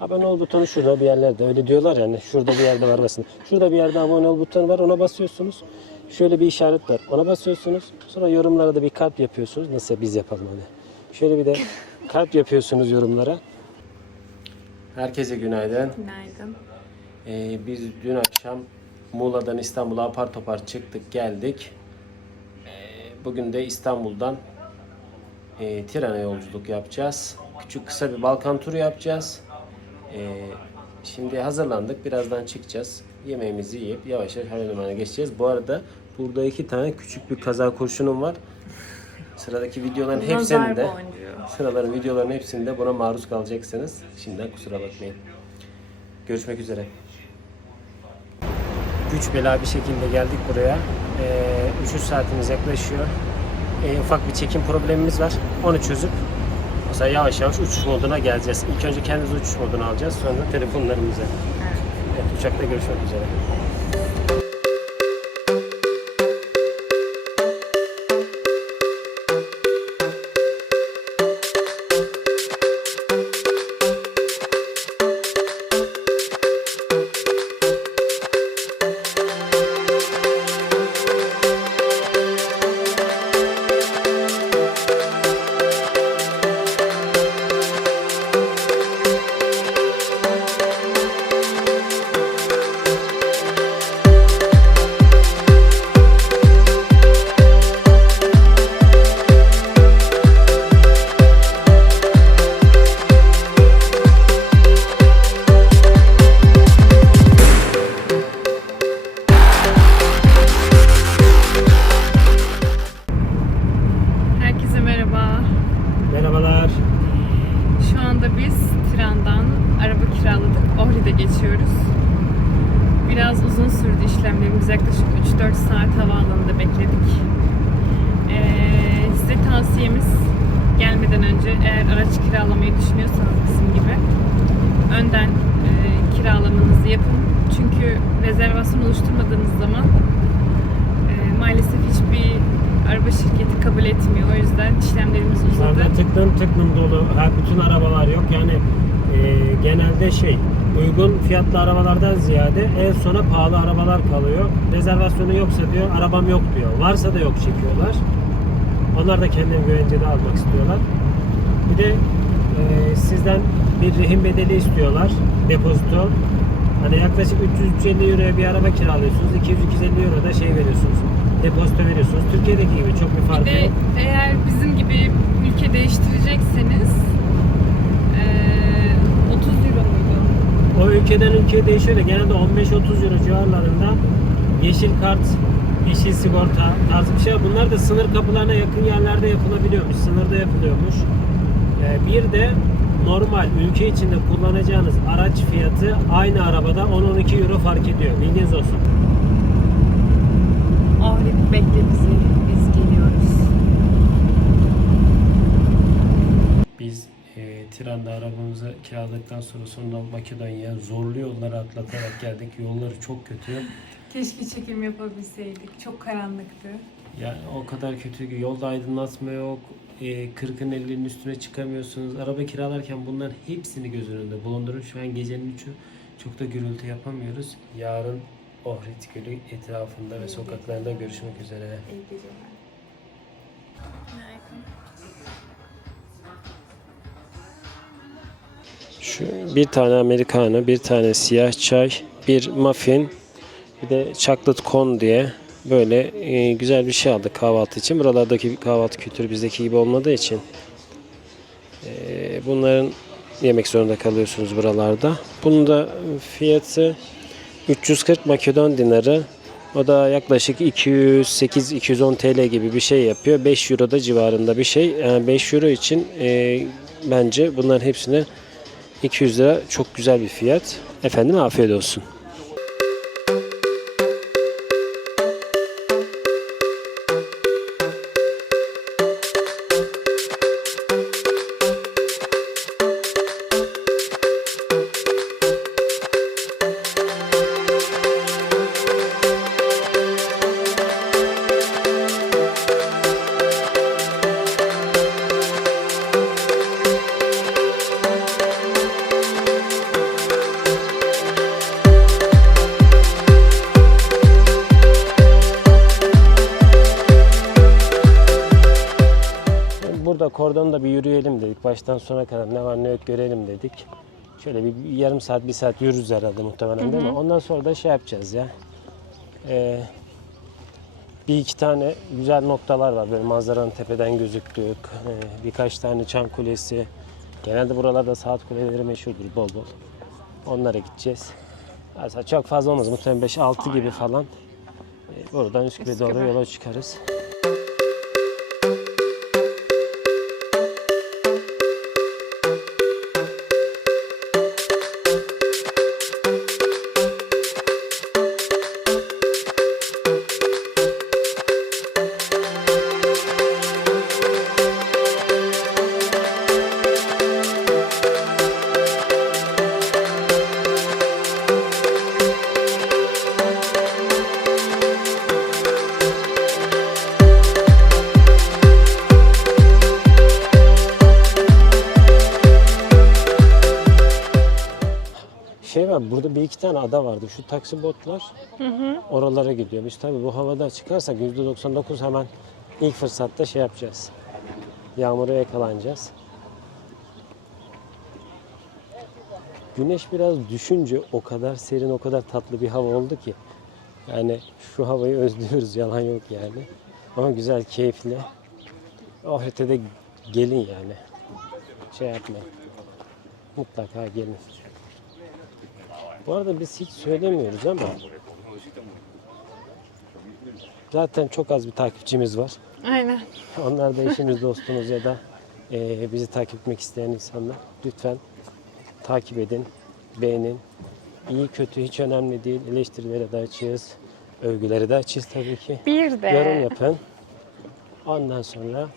Abone ol butonu şurada bir yerlerde. Öyle diyorlar yani. Şurada bir yerde var basın. Şurada bir yerde abone ol butonu var. Ona basıyorsunuz. Şöyle bir işaret var. Ona basıyorsunuz. Sonra yorumlara da bir kalp yapıyorsunuz. Nasıl biz yapalım hani. Şöyle bir de kalp yapıyorsunuz yorumlara. Herkese günaydın. Günaydın. Ee, biz dün akşam Muğla'dan İstanbul'a apar topar çıktık geldik. Ee, bugün de İstanbul'dan e, Tiran'a yolculuk yapacağız. Küçük kısa bir Balkan turu yapacağız. Ee, şimdi hazırlandık. Birazdan çıkacağız. Yemeğimizi yiyip yavaş yavaş havalimanına geçeceğiz. Bu arada burada iki tane küçük bir kaza kurşunum var. Sıradaki videoların hepsinde boncuğu. sıraların videoların hepsinde buna maruz kalacaksınız. Şimdiden kusura bakmayın. Görüşmek üzere. Güç bela bir şekilde geldik buraya. Ee, 3 saatimiz yaklaşıyor. Ee, ufak bir çekim problemimiz var. Onu çözüp mesela yavaş yavaş uçuş moduna geleceğiz. İlk önce kendimiz uçuş moduna alacağız. Sonra telefonlarımızı. Evet, uçakta görüşmek üzere. Biz Tiran'dan araba kiraladık. Ohri'de geçiyoruz. Biraz uzun sürdü işlemlerimiz. Yaklaşık 3-4 saat havaalanında bekledik. Ee, size tavsiyemiz gelmeden önce eğer araç kiralamayı düşünüyorsanız bizim gibi önden e, kiralamanızı yapın. Çünkü rezervasyon oluşturmadığınız zaman e, maalesef hiçbir araba şirketi kabul etmiyor. O yüzden işlemlerimiz uzadı. Zaten tıklım tıklım dolu. Ha, bütün arabalar yok. Yani genelde şey uygun fiyatlı arabalardan ziyade en sona pahalı arabalar kalıyor. Rezervasyonu yoksa diyor arabam yok diyor. Varsa da yok çekiyorlar. Onlar da kendini güvencede almak istiyorlar. Bir de e, sizden bir rehin bedeli istiyorlar. Depozito. Hani yaklaşık 300-350 euroya bir araba kiralıyorsunuz. 200-250 euro da şey veriyorsunuz. Depozito veriyorsunuz. Türkiye'deki gibi çok bir Bir fark de yok. eğer bizim gibi ülke değiştirecekseniz eee 30 euro muydu? O ülkeden ülkeye değişiyor da genelde 15-30 euro civarlarında yeşil kart, yeşil sigorta tarzı bir şey. Bunlar da sınır kapılarına yakın yerlerde yapılabiliyormuş. Sınırda yapılıyormuş. Ee, bir de normal ülke içinde kullanacağınız araç fiyatı aynı arabada 10-12 euro fark ediyor. Bilginiz olsun. Ahret bekle. Biz geliyoruz. Biz e, Arabamızı kiraladıktan sonra sonra Makedonya'ya zorlu yolları atlatarak geldik. Yolları çok kötü. Keşke çekim yapabilseydik. Çok karanlıktı. Yani o kadar kötü ki yolda aydınlatma yok. E, 40'ın 50'nin üstüne çıkamıyorsunuz. Araba kiralarken bunların hepsini göz önünde bulundurun. Şu an gecenin 3'ü çok da gürültü yapamıyoruz. Yarın Ohrid Gölü etrafında ve sokaklarında görüşmek üzere. İyi geceler. Şu bir tane americano, bir tane siyah çay, bir muffin, bir de chocolate cone diye böyle e, güzel bir şey aldık kahvaltı için. Buralardaki kahvaltı kültürü bizdeki gibi olmadığı için e, bunların yemek zorunda kalıyorsunuz buralarda. Bunun da fiyatı 340 Makedon dinarı. O da yaklaşık 208-210 TL gibi bir şey yapıyor. 5 euro da civarında bir şey. Yani 5 euro için e, bence bunların hepsine 200 lira çok güzel bir fiyat. Efendim afiyet olsun. Baştan sona kadar ne var ne yok görelim dedik. Şöyle bir, yarım saat, bir saat yürürüz herhalde muhtemelen değil mi? Ondan sonra da şey yapacağız ya. Ee, bir iki tane güzel noktalar var böyle manzaranın tepeden gözüktüğü. Ee, birkaç tane çan kulesi. Genelde buralarda saat kuleleri meşhurdur bol bol. Onlara gideceğiz. Aslında çok fazla olmaz. Muhtemelen 5-6 gibi falan. Ee, Buradan Üsküp'e doğru yola çıkarız. Ada vardı. Şu taksi botlar oralara gidiyor. Biz tabii bu havada çıkarsak %99 hemen ilk fırsatta şey yapacağız. Yağmura yakalanacağız. Güneş biraz düşünce o kadar serin, o kadar tatlı bir hava oldu ki. Yani şu havayı özlüyoruz, yalan yok yani. Ama güzel, keyifli. Ahirete de gelin yani. Şey yapmayın. Mutlaka gelin. Bu arada biz hiç söylemiyoruz ama zaten çok az bir takipçimiz var. Aynen. Onlar da eşimiz, dostumuz ya da eee, bizi takip etmek isteyen insanlar. Lütfen takip edin, beğenin. İyi kötü hiç önemli değil. Eleştirilere de açığız. Övgüleri de açığız tabii ki. Bir de Yorum yapın. Ondan sonra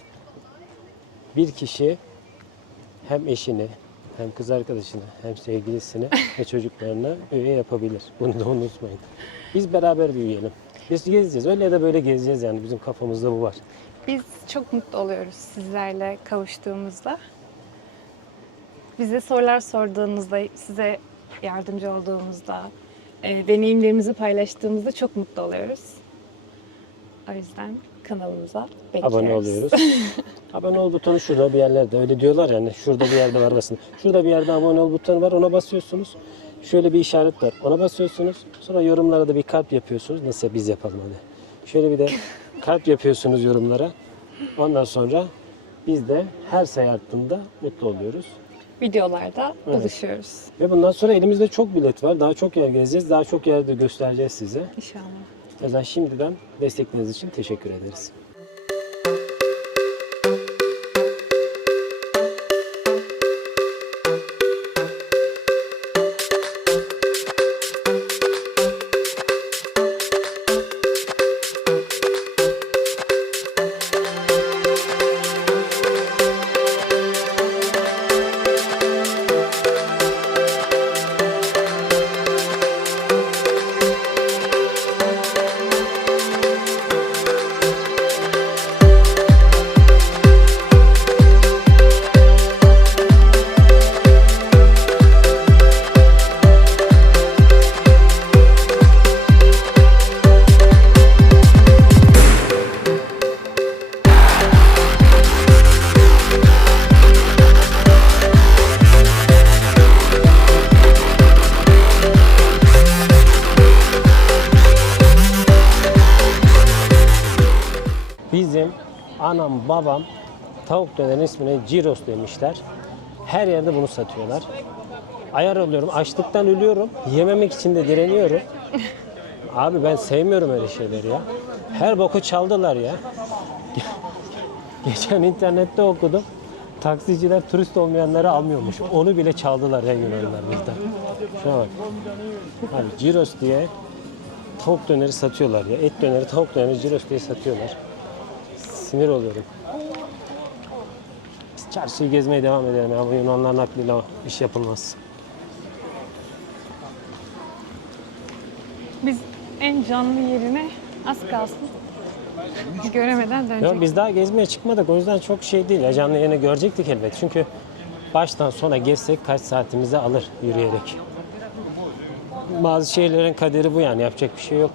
bir kişi hem eşini, hem kız arkadaşını, hem sevgilisini ve çocuklarına üye yapabilir. Bunu da unutmayın. Biz beraber büyüyelim. Biz gezeceğiz. Öyle ya da böyle gezeceğiz yani. Bizim kafamızda bu var. biz çok mutlu oluyoruz sizlerle kavuştuğumuzda. Bize sorular sorduğunuzda, size yardımcı olduğumuzda, e, deneyimlerimizi paylaştığımızda çok mutlu oluyoruz. O yüzden kanalımıza bekliyoruz. Abone oluyoruz. abone ol butonu şurada bir yerlerde. Öyle diyorlar yani. Şurada bir yerde var basın. Şurada bir yerde abone ol butonu var. Ona basıyorsunuz. Şöyle bir işaret var. Ona basıyorsunuz. Sonra yorumlara da bir kalp yapıyorsunuz. Nasıl biz yapalım hadi. Şöyle bir de kalp yapıyorsunuz yorumlara. Ondan sonra biz de her arttığında mutlu oluyoruz. Videolarda Evet. buluşuyoruz Ve bundan sonra elimizde çok bilet var. Daha çok yer gezeceğiz. Daha çok yerde göstereceğiz size. inşallah. O şimdiden destekleriniz için teşekkür ederiz. Dönerin ismine Ciros demişler. Her yerde bunu satıyorlar. Ayar oluyorum. Açlıktan ölüyorum. Yememek için de direniyorum. Abi ben sevmiyorum öyle şeyleri ya. Her boku çaldılar ya. Geçen internette okudum. Taksiciler turist olmayanları almıyormuş. Onu bile çaldılar ya Yunanlılar bizden. Şuna bak. Abi Ciros diye tavuk döneri satıyorlar ya. Et döneri, tavuk döneri Ciros diye satıyorlar. Sinir oluyorum. Çarşıyı gezmeye devam edelim ya. Bu Yunanların aklıyla iş yapılmaz. Biz en canlı yerine az kalsın göremeden dönecek. Biz daha gezmeye çıkmadık. O yüzden çok şey değil. Ya canlı yayını görecektik elbet. Çünkü baştan sona gezsek kaç saatimizi alır yürüyerek. Bazı şeylerin kaderi bu yani. Yapacak bir şey yok.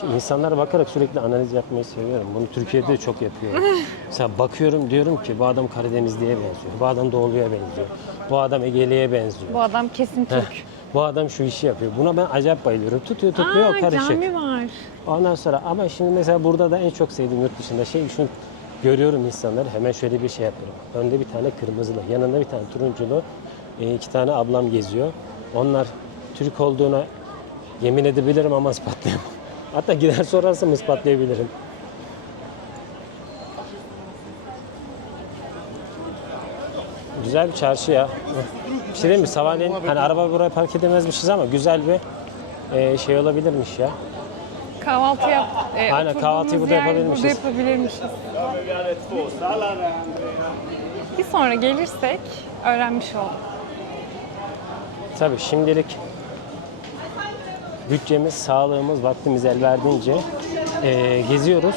Şimdi insanlara bakarak sürekli analiz yapmayı seviyorum. Bunu Türkiye'de de çok yapıyorum. Mesela bakıyorum diyorum ki bu adam Karadenizli'ye benziyor. Bu adam Doğulu'ya benziyor. Bu adam Egeli'ye benziyor. Bu adam kesin Heh, Türk. bu adam şu işi yapıyor. Buna ben acayip bayılıyorum. Tutuyor tutmuyor Aa, karışık. cami var. Ondan sonra ama şimdi mesela burada da en çok sevdiğim yurt dışında şey şunu görüyorum insanları hemen şöyle bir şey yapıyorum. Önde bir tane kırmızılı, yanında bir tane turunculu, e, iki tane ablam geziyor. Onlar Türk olduğuna yemin edebilirim ama ispatlayamam. Hatta gider sorarsam ispatlayabilirim. Güzel bir çarşı ya. Bir şey mi? Sabahleyin hani araba buraya park edemezmişiz ama güzel bir e, şey olabilirmiş ya. Kahvaltı yap. e, Aynen, kahvaltıyı burada yer yapabilirmişiz. Burada yapabilirmişiz. Bir sonra gelirsek öğrenmiş olduk. Tabii şimdilik bütçemiz, sağlığımız, vaktimiz el verdiğince eee, geziyoruz.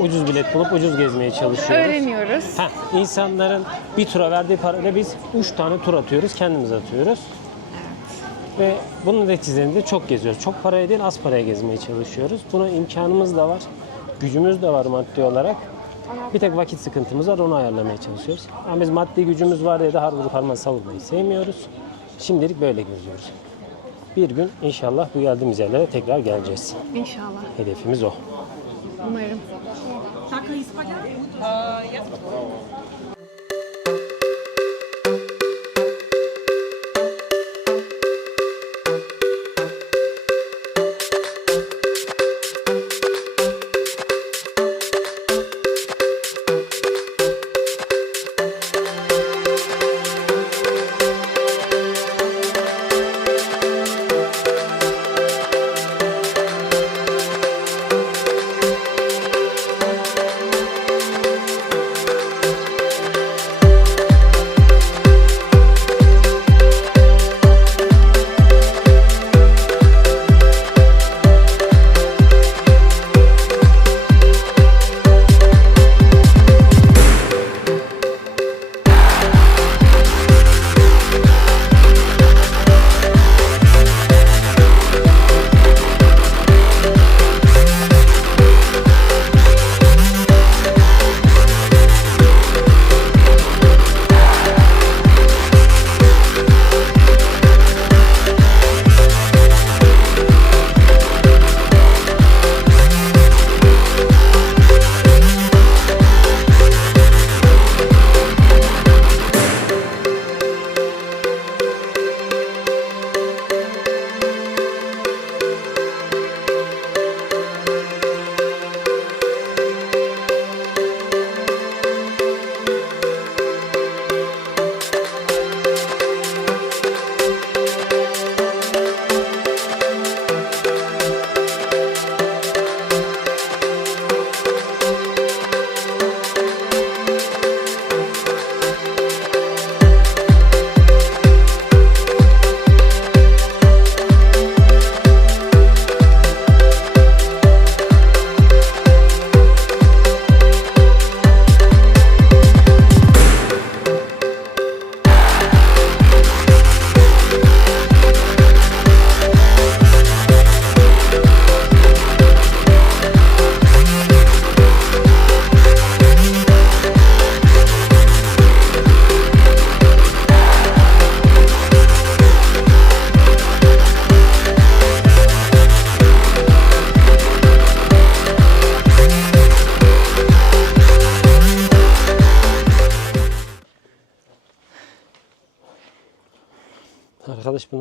Ucuz bilet bulup ucuz gezmeye çalışıyoruz. Öğreniyoruz. Heh, insanların bir tura verdiği parayla biz 3 tane tur atıyoruz, kendimiz atıyoruz. Ve bunun neticesinde çok geziyoruz. Çok paraya değil, az paraya gezmeye çalışıyoruz. Buna imkanımız da var, gücümüz de var maddi olarak. Bir tek vakit sıkıntımız var, onu ayarlamaya çalışıyoruz. Ama biz maddi gücümüz var diye de har vurup harman savurmayı sevmiyoruz. Şimdilik böyle geziyoruz. Bir gün inşallah bu geldiğimiz yerlere tekrar geleceğiz. İnşallah. Hedefimiz o. Umarım.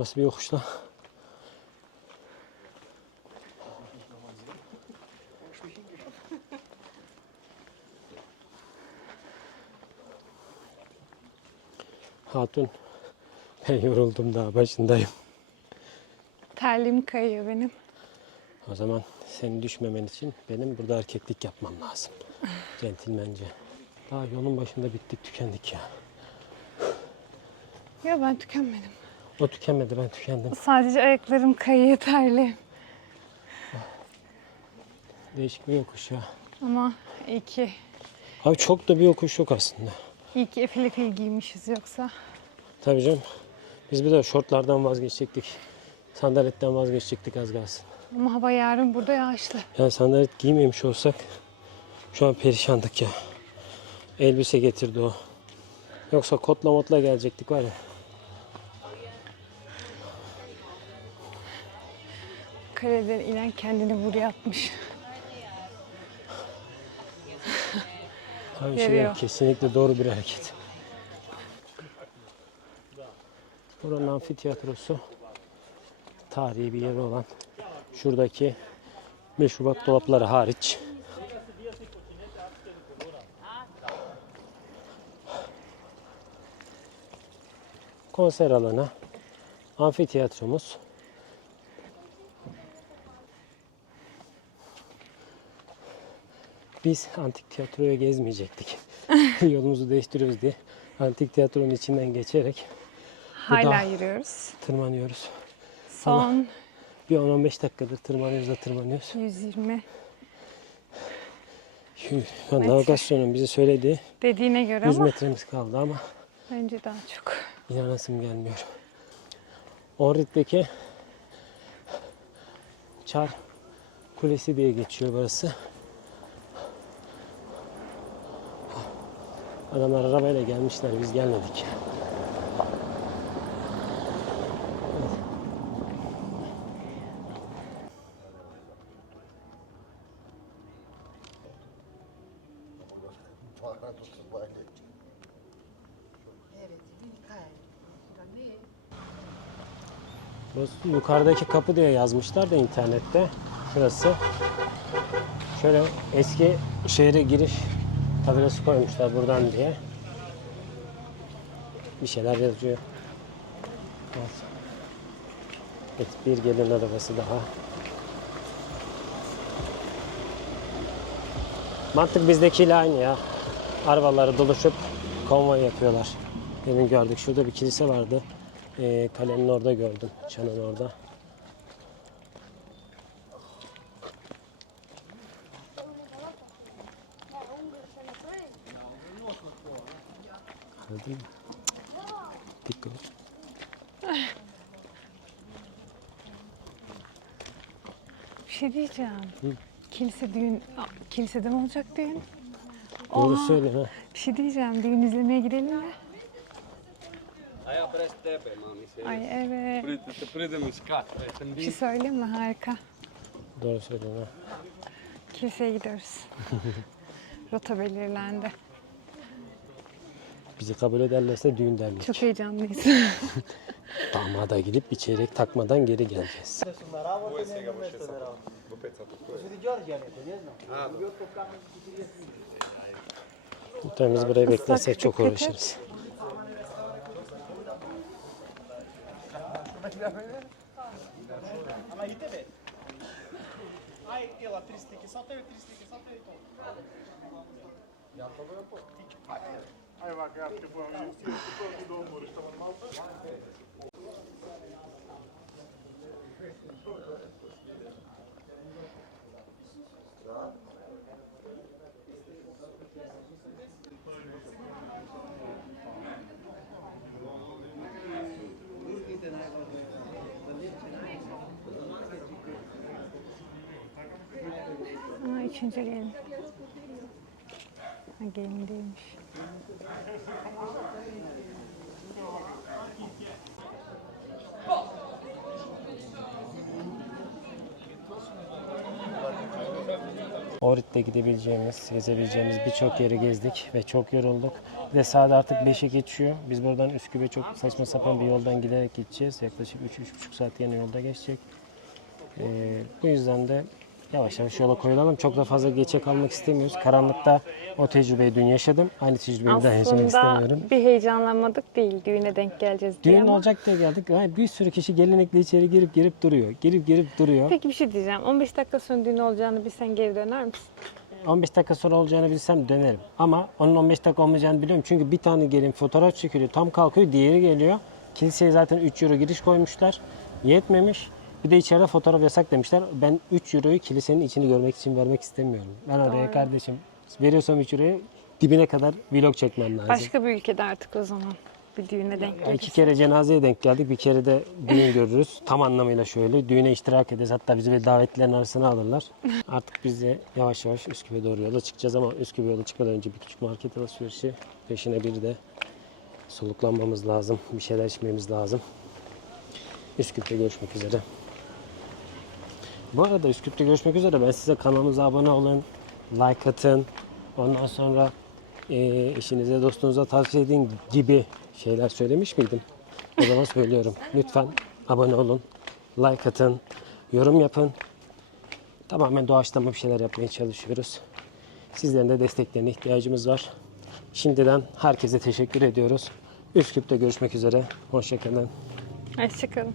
Arkadaş bu nasıl bir yokuş lan? Hatun, ben yoruldum daha başındayım. Terliğim kayıyor benim. O zaman senin düşmemen için benim burada erkeklik yapmam lazım. Centilmence. Daha yolun başında bittik tükendik ya. Ya ben tükenmedim. O tükenmedi ben tükendim. Sadece ayaklarım kayıyor terliğim. Değişik bir yokuş ya. Ama iyi ki, Abi çok da bir yokuş yok aslında. iyi ki efil giymişiz yoksa. Tabii canım. Biz bir de şortlardan vazgeçecektik. Sandaletten vazgeçecektik az kalsın. Ama hava yarın burada yağışlı. Yani sandalet giymemiş olsak şu an perişandık ya. Elbise getirdi o. Yoksa kotla motla gelecektik var ya. Kaleden inen kendini buraya atmış. Tabii şey kesinlikle doğru bir hareket. Buranın amfiteyatrosu tarihi bir yeri olan şuradaki meşrubat dolapları hariç konser alanı, amfiteyatromuz. Biz antik tiyatroya gezmeyecektik. Yolumuzu değiştiriyoruz diye antik tiyatronun içinden geçerek Hala yürüyoruz. tırmanıyoruz. Son Bir 10-15 dakikadır tırmanıyoruz da tırmanıyoruz. 120 Şu an navigasyonun bize söylediği dediğine göre 100 ama metremiz kaldı ama bence daha çok. inanasım gelmiyor. Ohrid'deki Çar Kulesi diye geçiyor burası. Adamlar arabayla gelmişler, biz gelmedik. Burası yukarıdaki kapı diye yazmışlar da internette. Şurası. Şöyle eski şehre giriş tabelası koymuşlar buradan diye. Bir şeyler yazıyor. Evet. Bir gelin arabası daha. Mantık bizdekiyle aynı ya. Arabaları doluşup konvoy yapıyorlar. Demin gördük. Şurada bir kilise vardı. Ee, kalenin orada gördüm. Çanın orada. Mı? Dikkat et. Bir şey diyeceğim. Kilise düğün, Aa, kilisede mi olacak düğün? Doğru Oha. söyle ha. Bir şey diyeceğim. Düğün izlemeye gidelim mi? Ay evet. Preto muscat. Bir şey söyleyeyim mi? Harika. Doğru söylüyorsun ha. Kiliseye gidiyoruz. Rota belirlendi. Bizi kabul ederlerse düğün derler. Çok heyecanlıyız. Damada gidip bir çeyrek takmadan geri geleceğiz. Muhtemelen biz burayı beklersek çok Я то виробив. Hai va că te vom iubi, te vom cu două mări, stăm în maltă. Da? Ой, очень интересно. Ha. Ohrid'de gidebileceğimiz, gezebileceğimiz birçok yeri gezdik ve çok yorulduk. Bir de saat artık 5'e geçiyor. Biz buradan Üsküp'e çok saçma sapan bir yoldan giderek gideceğiz. Yaklaşık 3-3,5 saat yeni yolda geçecek. Ee, bu yüzden de yavaş yavaş yola koyulalım. Çok da fazla geçe kalmak istemiyoruz. Karanlıkta o tecrübeyi dün yaşadım. Aynı tecrübeyi bir daha yaşamak istemiyorum. Aslında bir heyecanlanmadık değil. Düğüne denk geleceğiz diye Düğün ama. olacak diye geldik. Ay, Bir sürü kişi gelenekle içeri girip girip duruyor. Girip girip duruyor. Peki bir şey diyeceğim. 15 dakika sonra düğün olacağını bilsen geri döner misin? 15 dakika sonra olacağını bilsem dönerim. Ama onun 15 dakika olmayacağını biliyorum. Çünkü bir tane gelin fotoğraf çekiliyor. Tam kalkıyor. Diğeri geliyor. Kiliseye zaten 3 euro giriş koymuşlar. Yetmemiş. Bir de içeride fotoğraf yasak demişler. Ben 3 euroyu kilisenin içini görmek için vermek istemiyorum. Ben oraya Doğru. kardeşim veriyorsam 3 euroyu dibine kadar vlog çekmem lazım. Başka bir ülkede artık o zaman. bir düğüne denk geldik. iki kere cenazeye denk geldik. Bir kere de düğün görürüz. Tam anlamıyla şöyle. Düğüne iştirak ederiz. Hatta bizi bir davetlilerin arasına alırlar. Artık biz de yavaş yavaş Üsküp'e doğru yola çıkacağız ama Üsküp'e yola çıkmadan önce bir küçük market alışverişi. Peşine bir de soluklanmamız lazım. Bir şeyler içmemiz lazım. Üsküp'te görüşmek üzere. Bu arada Üsküp'te görüşmek üzere. Ben size kanalımıza abone olun. Like atın. Ondan sonra e, eşinize, dostunuza tavsiye edin gibi şeyler söylemiş miydim? O zaman söylüyorum. Lütfen abone olun. Like atın. Yorum yapın. Tamamen doğaçlama bir şeyler yapmaya çalışıyoruz. Sizlerin de desteklerine ihtiyacımız var. Şimdiden herkese teşekkür ediyoruz. Üsküp'te görüşmek üzere. Hoşçakalın. Hoşçakalın.